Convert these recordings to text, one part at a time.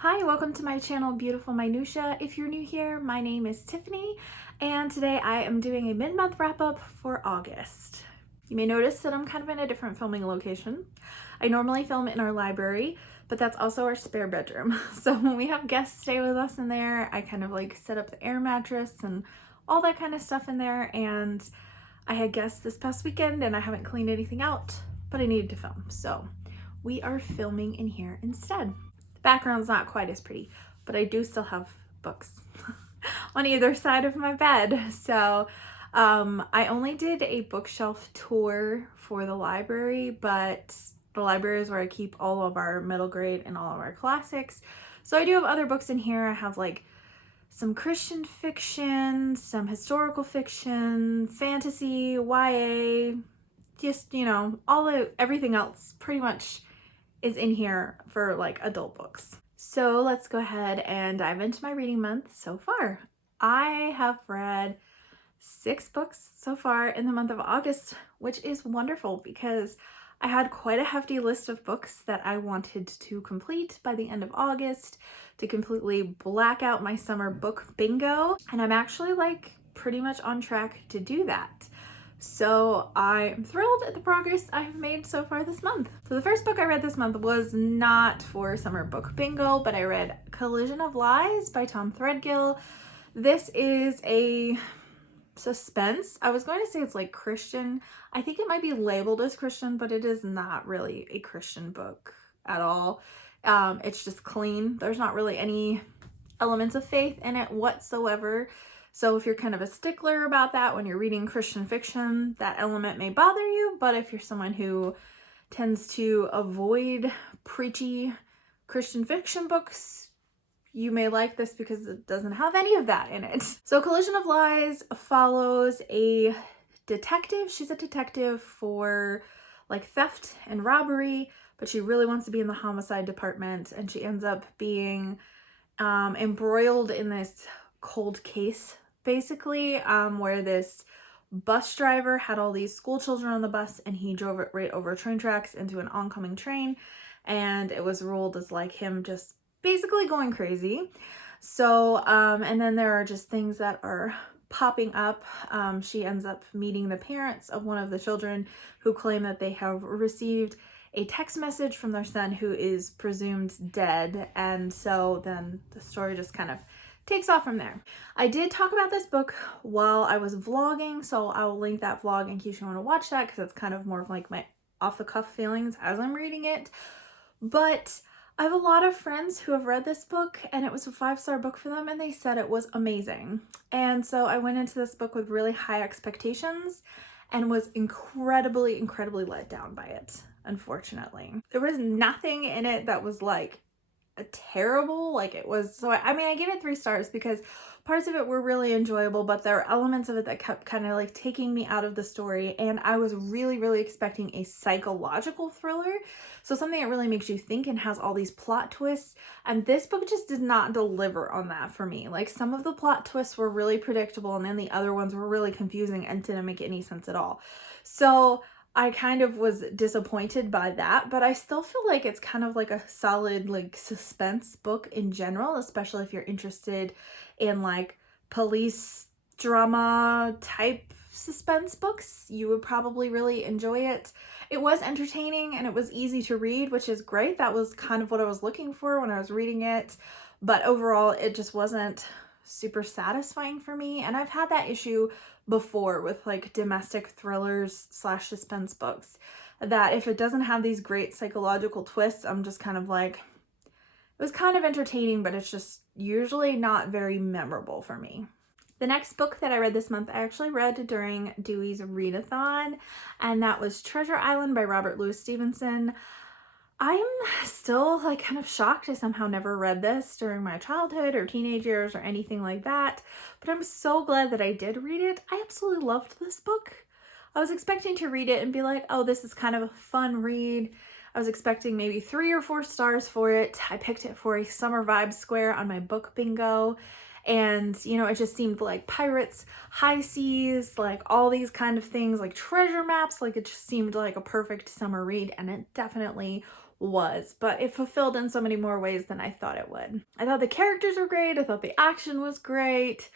Hi, welcome to my channel, Beautiful Minutia. If you're new here, my name is Tiffany, and today I am doing a mid-month wrap-up for August. You may notice that I'm kind of in a different filming location. I normally film in our library, but that's also our spare bedroom. So when we have guests stay with us in there, I kind of like set up the air mattress and all that kind of stuff in there, and I had guests this past weekend and I haven't cleaned anything out, but I needed to film. So we are filming in here instead. The background's not quite as pretty, but I do still have books on either side of my bed. So I only did a bookshelf tour for the library, but the library is where I keep all of our middle grade and all of our classics. So I do have other books in here. I have like some Christian fiction, some historical fiction, fantasy, YA, just, everything else pretty much is in here for like adult books. So let's go ahead and dive into my reading month so far. I have read 6 books so far in the month of August, which is wonderful because I had quite a hefty list of books that I wanted to complete by the end of August to completely black out my summer book bingo. And I'm actually like pretty much on track to do that. So I'm thrilled at the progress I have made so far this month. So the first book I read this month was not for summer book bingo, but I read Collision of Lies by Tom Threadgill. This is a suspense. I was going to say it's like Christian. I think it might be labeled as Christian, but it is not really a Christian book at all. It's just clean. There's not really any elements of faith in it whatsoever. So if you're kind of a stickler about that when you're reading Christian fiction, that element may bother you. But if you're someone who tends to avoid preachy Christian fiction books, you may like this because it doesn't have any of that in it. So Collision of Lies follows a detective. She's a detective for like theft and robbery, but she really wants to be in the homicide department, and she ends up being embroiled in this cold case, basically, where this bus driver had all these school children on the bus and he drove it right over train tracks into an oncoming train, and it was ruled as like him just basically going crazy. So and then there are just things that are popping up. She ends up meeting the parents of one of the children who claim that they have received a text message from their son who is presumed dead, and so then the story just kind of takes off from there. I did talk about this book while I was vlogging, so I will link that vlog in case you want to watch that, because it's kind of more of like my off-the-cuff feelings as I'm reading it. But I have a lot of friends who have read this book and it was a 5-star book for them and they said it was amazing. And so I went into this book with really high expectations and was incredibly let down by it, unfortunately. There was nothing in it that was like a terrible, like it was, so I mean, I gave it 3 stars because parts of it were really enjoyable, but there are elements of it that kept kind of like taking me out of the story, and I was really expecting a psychological thriller, so something that really makes you think and has all these plot twists, and this book just did not deliver on that for me. Like, some of the plot twists were really predictable and then the other ones were really confusing and didn't make any sense at all. So I kind of was disappointed by that, but I still feel like it's kind of like a solid like suspense book in general, especially if you're interested in like police drama type suspense books. You would probably really enjoy it. It was entertaining and it was easy to read, which is great. That was kind of what I was looking for when I was reading it, but overall it just wasn't super satisfying for me, and I've had that issue before with like domestic thrillers / suspense books, that if it doesn't have these great psychological twists, I'm just kind of like, it was kind of entertaining, but it's just usually not very memorable for me. The next book that I read this month, I actually read during Dewey's readathon, and that was Treasure Island by Robert Louis Stevenson. I'm still like kind of shocked I somehow never read this during my childhood or teenage years or anything like that, but I'm so glad that I did read it. I absolutely loved this book. I was expecting to read it and be like, oh, this is kind of a fun read. I was expecting maybe 3 or 4 stars for it. I picked it for a summer vibe square on my book bingo. And, you know, it just seemed like pirates, high seas, like all these kind of things, like treasure maps. Like, it just seemed like a perfect summer read, and it definitely was, but it fulfilled in so many more ways than I thought it would. I thought the characters were great. I thought the action was great.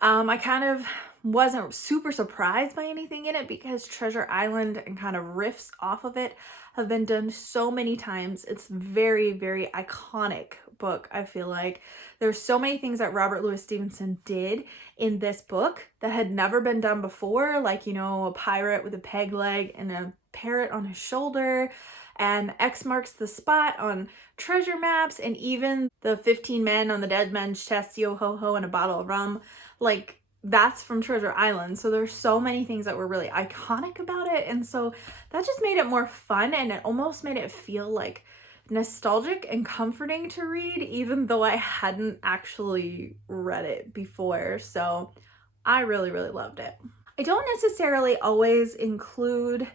I kind of wasn't super surprised by anything in it because Treasure Island and kind of riffs off of it have been done so many times. It's very, very iconic book, I feel like. There's so many things that Robert Louis Stevenson did in this book that had never been done before, like, you know, a pirate with a peg leg and a parrot on his shoulder, and X marks the spot on treasure maps, and even the 15 men on the dead man's chest, yo ho ho, and a bottle of rum. Like, that's from Treasure Island. So there's so many things that were really iconic about it, and so that just made it more fun, and it almost made it feel like nostalgic and comforting to read, even though I hadn't actually read it before. So I really, really loved it. I don't necessarily always include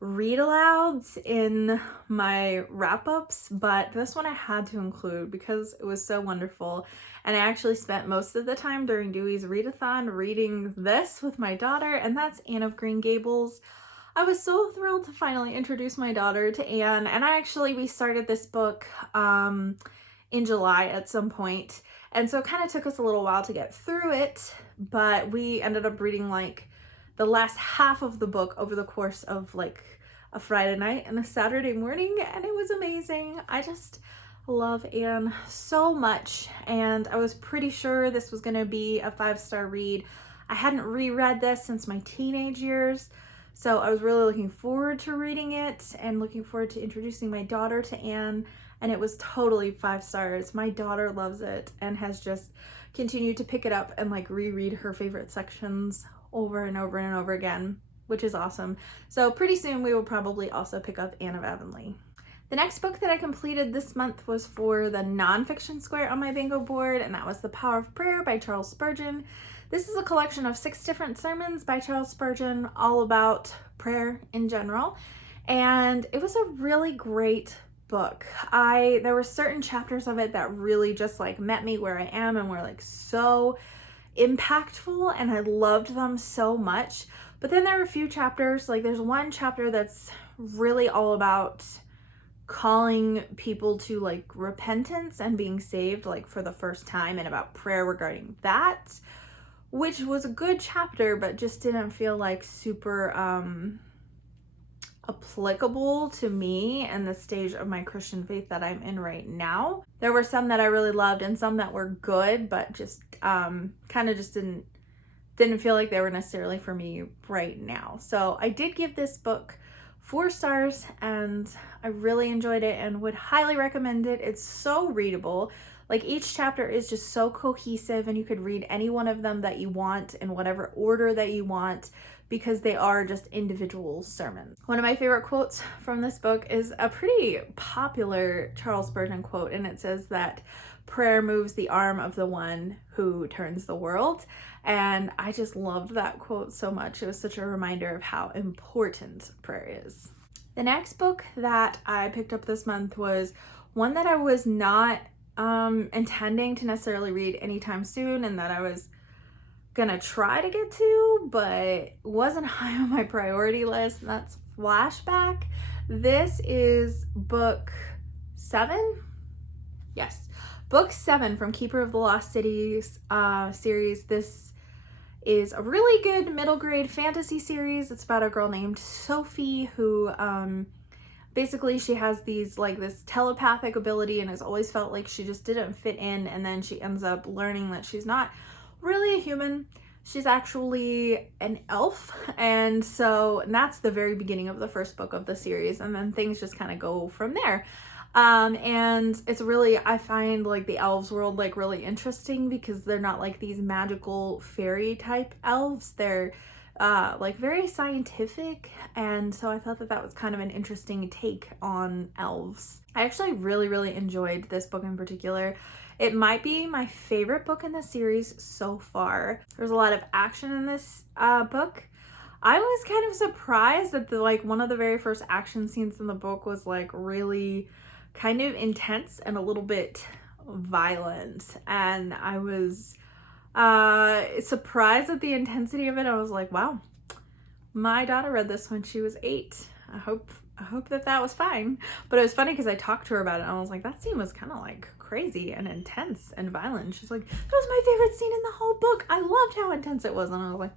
read alouds in my wrap-ups, but this one I had to include because it was so wonderful, and I actually spent most of the time during Dewey's readathon reading this with my daughter, and that's Anne of Green Gables. I was so thrilled to finally introduce my daughter to Anne, and we started this book in July at some point, and so it kind of took us a little while to get through it, but we ended up reading like the last half of the book over the course of like a Friday night and a Saturday morning, and it was amazing. I just love Anne so much, and I was pretty sure this was gonna be a 5-star read. I hadn't reread this since my teenage years, so I was really looking forward to reading it and looking forward to introducing my daughter to Anne, and it was totally 5 stars. My daughter loves it and has just continued to pick it up and like reread her favorite sections over and over and over again, which is awesome. So pretty soon we will probably also pick up Anne of Avonlea. The next book that I completed this month was for the nonfiction square on my bingo board, and that was The Power of Prayer by Charles Spurgeon. This is a collection of 6 different sermons by Charles Spurgeon, all about prayer in general, and it was a really great book. There were certain chapters of it that really just like met me where I am and were like so impactful, and I loved them so much. But then there are a few chapters, like there's one chapter that's really all about calling people to like repentance and being saved like for the first time, and about prayer regarding that, which was a good chapter but just didn't feel like super applicable to me and the stage of my Christian faith that I'm in right now. There were some that I really loved and some that were good, but just kind of just didn't feel like they were necessarily for me right now. So I did give this book 4 stars, and I really enjoyed it and would highly recommend it. It's so readable. Like, each chapter is just so cohesive, and you could read any one of them that you want in whatever order that you want, because they are just individual sermons. One of my favorite quotes from this book is a pretty popular Charles Spurgeon quote, and it says that prayer moves the arm of the one who turns the world. And I just loved that quote so much. It was such a reminder of how important prayer is. The next book that I picked up this month was one that I was not intending to necessarily read anytime soon, and that I was gonna try to get to, but wasn't high on my priority list, and that's Flashback. This is book 7? Yes. Book 7 from Keeper of the Lost Cities series. This is a really good middle grade fantasy series. It's about a girl named Sophie who basically she has this telepathic ability and has always felt like she just didn't fit in, and then she ends up learning that she's not really a human. She's actually an elf, and that's the very beginning of the first book of the series, and then things just kind of go from there. And it's really, I find like the elves world like really interesting because they're not like these magical fairy type elves. They're like very scientific, and so I thought that was kind of an interesting take on elves. I actually really, really enjoyed this book in particular. It might be my favorite book in the series so far. There's a lot of action in this book. I was kind of surprised that one of the very first action scenes in the book was like really kind of intense and a little bit violent, and I was surprised at the intensity of it. I was like, wow, my daughter read this when she was 8. I I hope that that was fine. But it was funny because I talked to her about it and I was like, that scene was kind of like crazy and intense and violent. She's like, that was my favorite scene in the whole book. I loved how intense it was. And I was like,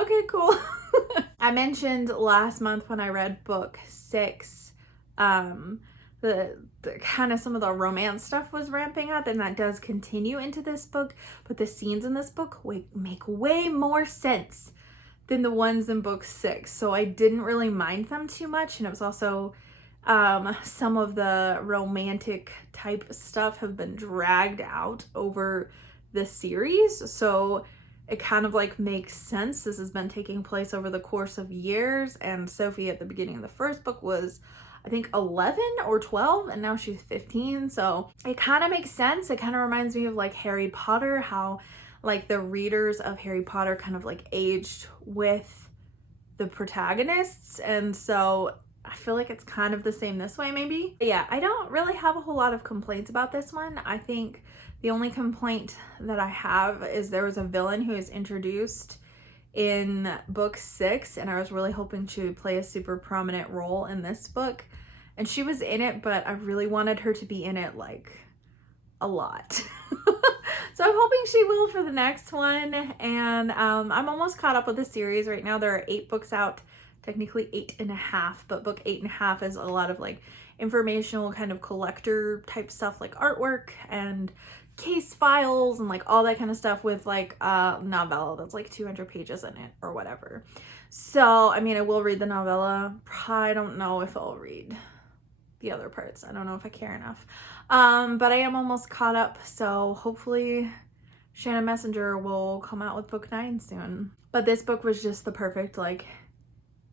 okay, cool. I mentioned last month when I read book 6, the kind of some of the romance stuff was ramping up, and that does continue into this book, but the scenes in this book make way more sense than the ones in book 6. So I didn't really mind them too much. And it was also some of the romantic type stuff have been dragged out over the series. So it kind of like makes sense. This has been taking place over the course of years. And Sophie at the beginning of the first book was, I think, 11 or 12, and now she's 15. So it kind of makes sense. It kind of reminds me of like Harry Potter, how like the readers of Harry Potter kind of like aged with the protagonists. And so I feel like it's kind of the same this way, maybe. But yeah, I don't really have a whole lot of complaints about this one. I think the only complaint that I have is there was a villain who is introduced in book 6, and I was really hoping she would play a super prominent role in this book. And she was in it, but I really wanted her to be in it like a lot. So I'm hoping she will for the next one. And I'm almost caught up with the series right now. There are 8 books out, technically 8.5, but book 8.5 is a lot of like informational kind of collector type stuff, like artwork and case files and like all that kind of stuff, with like a novella that's like 200 pages in it or whatever. So I mean, I will read the novella. I don't know if I'll read the other parts. I don't know if I care enough. But I am almost caught up, so hopefully Shannon Messenger will come out with book 9 soon. But this book was just the perfect like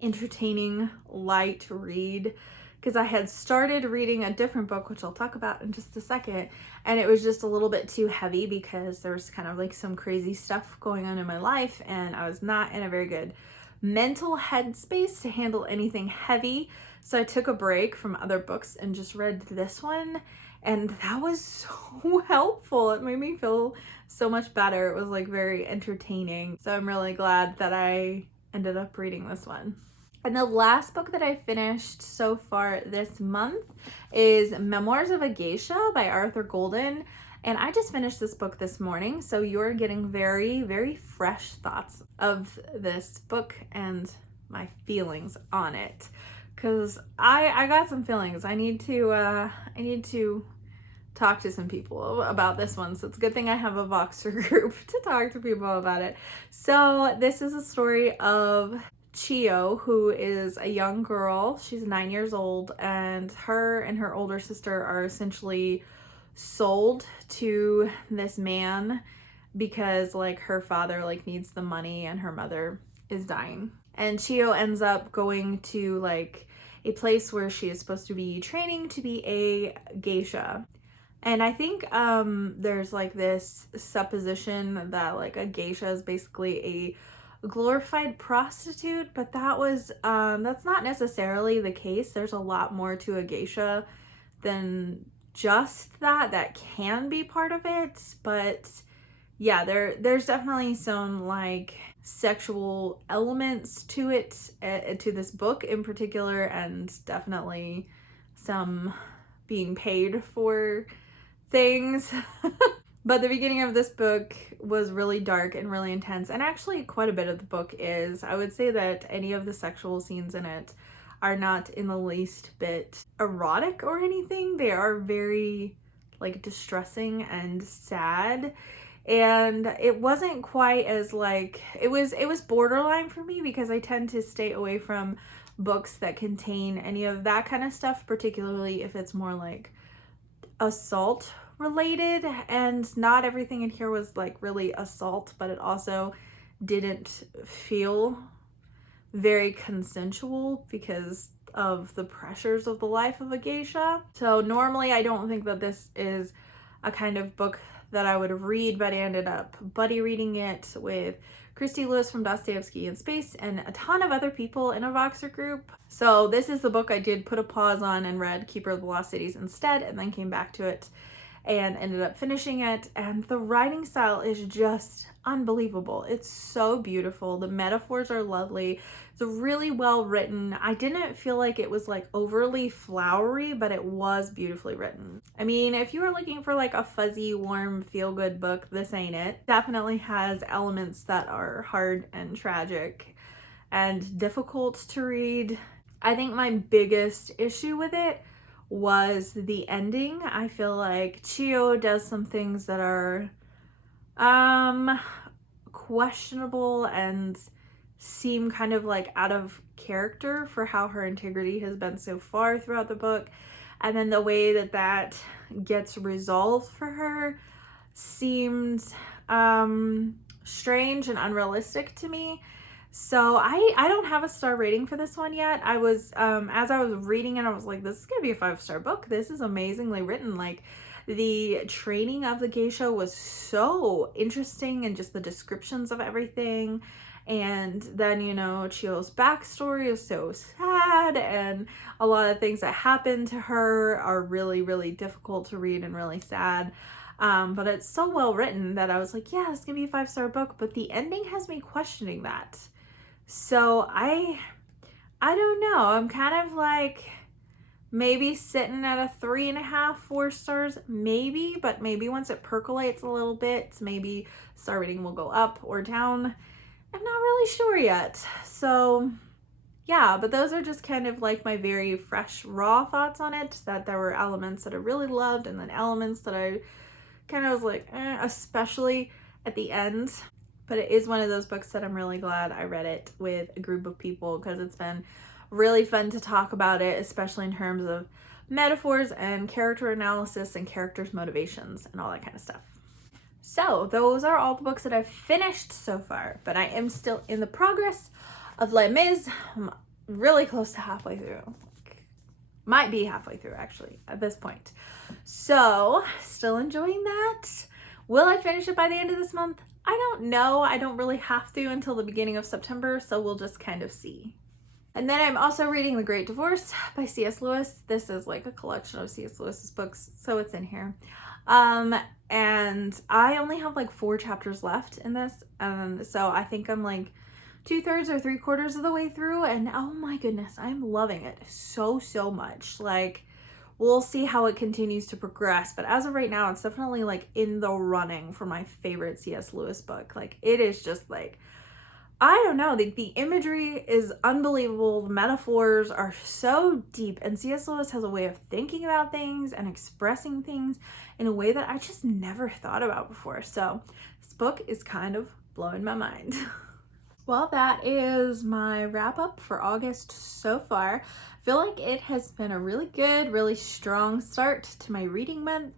entertaining light read, because I had started reading a different book, which I'll talk about in just a second, and it was just a little bit too heavy because there's kind of like some crazy stuff going on in my life, and I was not in a very good mental headspace to handle anything heavy. So I took a break from other books and just read this one, and that was so helpful. It made me feel so much better. It was like very entertaining. So I'm really glad that I ended up reading this one. And the last book that I finished so far this month is Memoirs of a Geisha by Arthur Golden. And I just finished this book this morning, so you're getting very, very fresh thoughts of this book and my feelings on it. Because I got some feelings. I need to talk to some people about this one. So it's a good thing I have a Voxer group to talk to people about it. So this is a story of Chio, who is a young girl. She's 9 years old, and her older sister are essentially sold to this man because like her father like needs the money and her mother is dying. And Chio ends up going to like a place where she is supposed to be training to be a geisha. And I think there's like this supposition that like a geisha is basically a glorified prostitute, but that's not necessarily the case. There's a lot more to a geisha than just that can be part of it. But yeah, there's definitely some like sexual elements to it, to this book in particular, and definitely some being paid for things. But the beginning of this book was really dark and really intense, and actually quite a bit of the book is. I would say that any of the sexual scenes in it are not in the least bit erotic or anything. They are very like distressing and sad. And it wasn't quite as like, it was borderline for me because I tend to stay away from books that contain any of that kind of stuff, particularly if it's more like assault related. And not everything in here was like really assault, but it also didn't feel very consensual because of the pressures of the life of a geisha. So normally I don't think that this is a kind of book that I would read, but I ended up buddy reading it with Christy Lewis from Dostoevsky in Space and a ton of other people in a Voxer group. So this is the book I did put a pause on and read Keeper of the Lost Cities instead, and then came back to it and ended up finishing it. And the writing style is just unbelievable. It's so beautiful. The metaphors are lovely. It's really well written. I didn't feel like it was like overly flowery, but it was beautifully written. I mean, if you were looking for like a fuzzy, warm, feel-good book, this ain't it. Definitely has elements that are hard and tragic and difficult to read. I think my biggest issue with it was the ending. I feel like Chio does some things that are questionable and seem kind of like out of character for how her integrity has been so far throughout the book. And then the way that that gets resolved for her seems strange and unrealistic to me. So I don't have a star rating for this one yet. I was, as I was reading it, I was like, this is gonna be a 5-star book. This is amazingly written. Like, the training of the geisha was so interesting, and just the descriptions of everything. And then, you know, Chio's backstory is so sad, and a lot of things that happen to her are really, really difficult to read and really sad. But it's so well written that I was like, yeah, it's gonna be a 5-star book. But the ending has me questioning that. So I don't know. I'm kind of like maybe sitting at a 3.5, 4 stars, maybe, but maybe once it percolates a little bit, maybe star rating will go up or down. I'm not really sure yet. So yeah, but those are just kind of like my very fresh, raw thoughts on it, that there were elements that I really loved and then elements that I kind of was like, especially at the end. But it is one of those books that I'm really glad I read it with a group of people, because it's been really fun to talk about it, especially in terms of metaphors and character analysis and characters' motivations and all that kind of stuff. So those are all the books that I've finished so far, but I am still in the progress of Les Mis. I'm really close to halfway through. Might be halfway through actually at this point. So still enjoying that. Will I finish it by the end of this month? I don't know. I don't really have to until the beginning of September, so we'll just kind of see. And then I'm also reading The Great Divorce by C.S. Lewis. This is like a collection of C.S. Lewis's books, so it's in here. And I only have like 4 chapters left in this, so I think I'm like 2/3 or 3/4 of the way through, and oh my goodness, I'm loving it so much. Like, we'll see how it continues to progress, but as of right now, it's definitely like in the running for my favorite C.S. Lewis book. Like, it is just like, I don't know, the imagery is unbelievable. The metaphors are so deep, and C.S. Lewis has a way of thinking about things and expressing things in a way that I just never thought about before. So this book is kind of blowing my mind. Well, that is my wrap up for August so far. I feel like it has been a really good, really strong start to my reading month.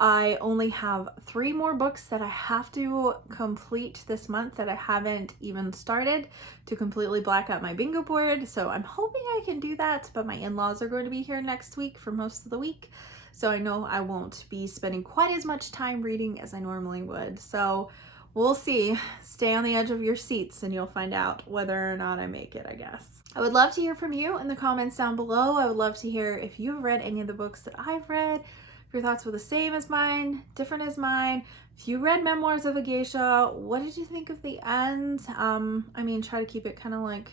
I only have 3 more books that I have to complete this month that I haven't even started to completely black out my bingo board. So I'm hoping I can do that, but my in-laws are going to be here next week for most of the week. So I know I won't be spending quite as much time reading as I normally would. So we'll see. Stay on the edge of your seats and you'll find out whether or not I make it, I guess. I would love to hear from you in the comments down below. I would love to hear if you've read any of the books that I've read, if your thoughts were the same as mine, different as mine. If you read Memoirs of a Geisha, what did you think of the end? I mean, try to keep it kind of like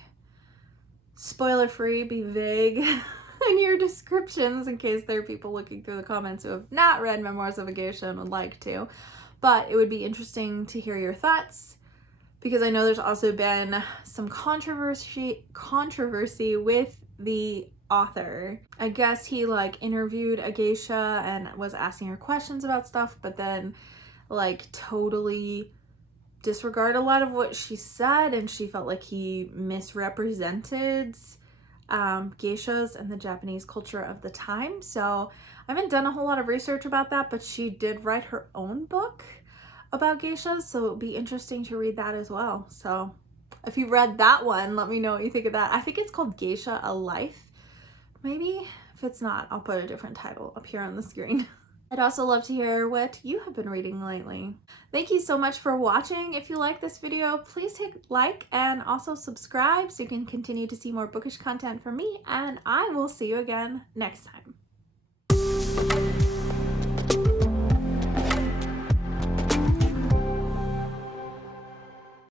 spoiler free, be vague in your descriptions in case there are people looking through the comments who have not read Memoirs of a Geisha and would like to. But it would be interesting to hear your thoughts, because I know there's also been some controversy with the author. I guess he like interviewed a geisha and was asking her questions about stuff, but then like totally disregarded a lot of what she said, and she felt like he misrepresented geishas and the Japanese culture of the time. So I haven't done a whole lot of research about that, but she did write her own book about geishas, so it would be interesting to read that as well. So if you read that one, let me know what you think of that. I think it's called Geisha, A Life. Maybe. If it's not, I'll put a different title up here on the screen. I'd also love to hear what you have been reading lately. Thank you so much for watching. If you like this video, please hit like and also subscribe so you can continue to see more bookish content from me, and I will see you again next time.